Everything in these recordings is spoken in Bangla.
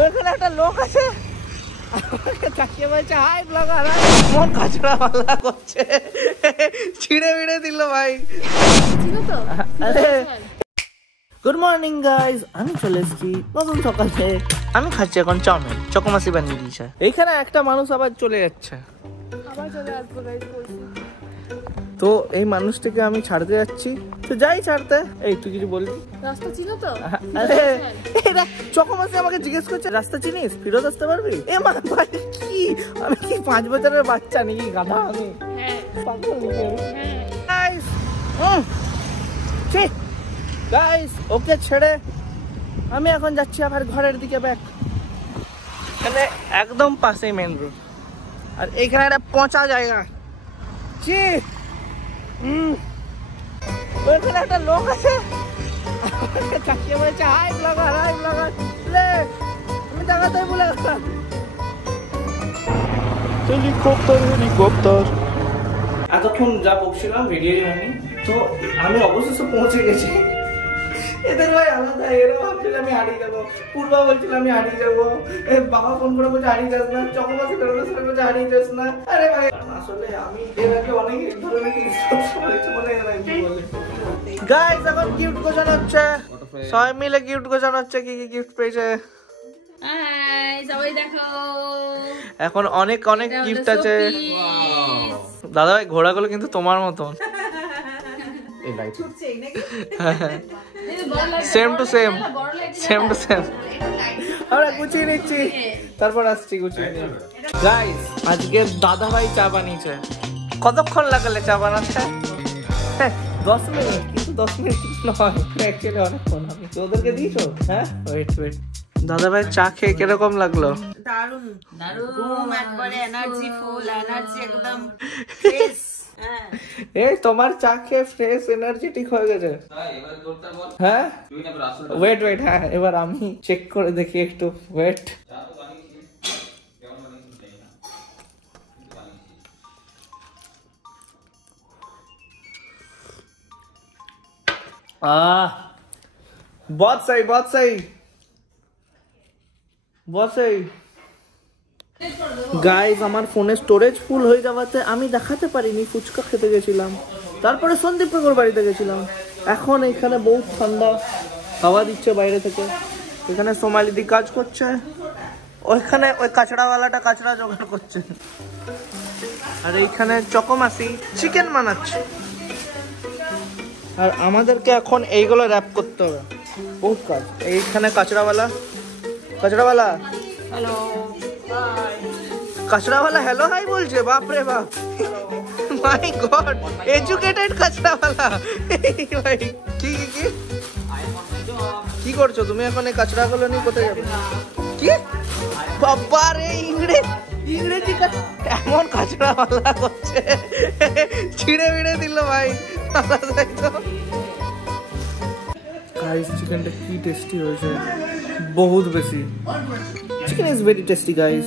ওইখানে একটা লোক আছে আমাকে তাকিয়ে বলছে হাই ব্লগার, মন কাঁচড়া পাল্লা করছে, ছিঁড়ে বিড়ে দিল ভাই। গুড মর্নিং গাইজ, আমি চলে এসেছি নতুন সকালে। আমি খাচ্ছি এখন চাউমিন, চকোমাসি বানিয়ে দিয়েছে। এইখানে একটা মানুষ আবার চলে যাচ্ছে, তো এই মানুষটিকে আমি ছাড়তে যাচ্ছি। তো যাই ছাড়তে। এই তুই কিছু বলবি? রাস্তা চিনো তো? আরে এরা চকোমাসি আমাকে জিজ্ঞেস করছে রাস্তা চিনিস, ফিরত আসতে পারবি? এ মা ভাই কি আমি কি 5 বছরের বাচ্চা নাকি, গাধা আমি? গাইস ওকে ছেড়ে আমি এখন যাচ্ছি আবার ঘরের দিকে ব্যাক। এখানে একদম পাশেই মেন রোড, আর এইখানে একটা পচা জায়গা। ওইখানে একটা লোক আছে আমাকে তাকিয়ে বলছে হাই ব্লগার, হাই ব্লগার। আমি দেখাতেই ভুলে গেলাম। Helicopter helicopter. এতক্ষণ যা বকছিলাম ভিডিওই হয়নি, তো আমি অবশেষে পৌঁছে গেছি। এদের ভাই আলাদা, এরা ভাবছিল আমি হারিয়ে যাবো, পূর্বা বলছিল আমি হারিয়ে যাবো, বাবা ফোন করে বলছে হারিয়ে যাস না, চকোমাসি বলছে হারিয়ে যাস না। আরে ভাই আসলে আমি এর আগে অনেক ধরনের হয়েছে বলে গাইস এখন গিফট গোছানো হচ্ছে, সবাই মিলে গিফট গোছানো হচ্ছে। কি কি গিফট পেয়েছে সবাই দেখো, এখন অনেক অনেক গিফট আছে। দাদা ভাই ঘোড়াগুলো কিন্তু তোমার মতন, same to same, same to same. আমরা গুছিয়ে নিচ্ছি, তারপর আসছি গুছিয়ে নিয়ে। গাইস আজকে দাদা ভাই চা বানিয়েছে। কতক্ষণ লাগালে চা বানাচ্ছে? 10 মিনিট, কিন্তু 10 মিনিট নয়, অ্যাকচুয়ালি অনেকক্ষণ। আমি ওদেরকে দিয়েছো? হ্যাঁ ওয়েট ওয়েট। দাদা ভাই চা খেয়ে কিরকম লাগলো? দারুণ দারুণ, একবারে এনার্জি ফুল, এনার্জি একদম ফ্রেশ। এই তোমার চা খেয়ে ফ্রেশ এনার্জেটিক হয়ে গেছে। হ্যাঁ ওয়েট ওয়েট, হ্যাঁ এবার আমি চেক করে দেখি একটু, ওয়েট। बहुत सही बहुत सही बहुत सही। গাইজ আমার ফোনে স্টোরেজ ফুল হয়ে যাওয়াতে আমি দেখাতে পারিনি ফুচকা খেতে গেছিলাম, তারপরে সন্দীপ কাকুর বাড়িতে গেছিলাম। এখন এখানে বহুত ঠান্ডা হাওয়া দিচ্ছে বাইরে থেকে। এখানে সোমালিদি কাজ করছে, ওইখানে ওই কাঁচড়াওয়ালাটা কাঁচড়া জোগাড় করছে, আর এইখানে চকোমাসি চিকেন বানাচ্ছে। আর আমাদেরকে এখন এইগুলো র্যাপ করতে হবে, বহুত কাজ। এইখানে কাঁচড়াওয়ালা হ্যালো কাঁচড়াওয়ালা হ্যালো হাই বলছে, বাপ রে বাপ, মাই গড, এডুকেটেড কাঁচড়াওয়ালা। ভাই কি কি কি কি করছো তুমি এখন? এই কাঁচড়াগুলো নিয়ে কোথায় যাবে? কি বাবা রে, ইংরেজি এমন কাঁচড়াওয়ালা করছে, ছিঁড়ে বিড়ে দিল ভাই। গাইস চিকেনটা কি টেস্টি হয়েছে, বহুত বেশি। Chicken is very tasty guys.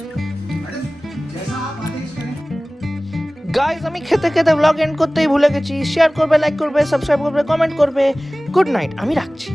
Guys আমি খেতে খেতে ব্লগ এন্ড করতেই ভুলে গেছি। শেয়ার করবে, লাইক করবে, সাবস্ক্রাইব করবে, কমেন্ট করবে। গুড নাইট, আমি রাখছি।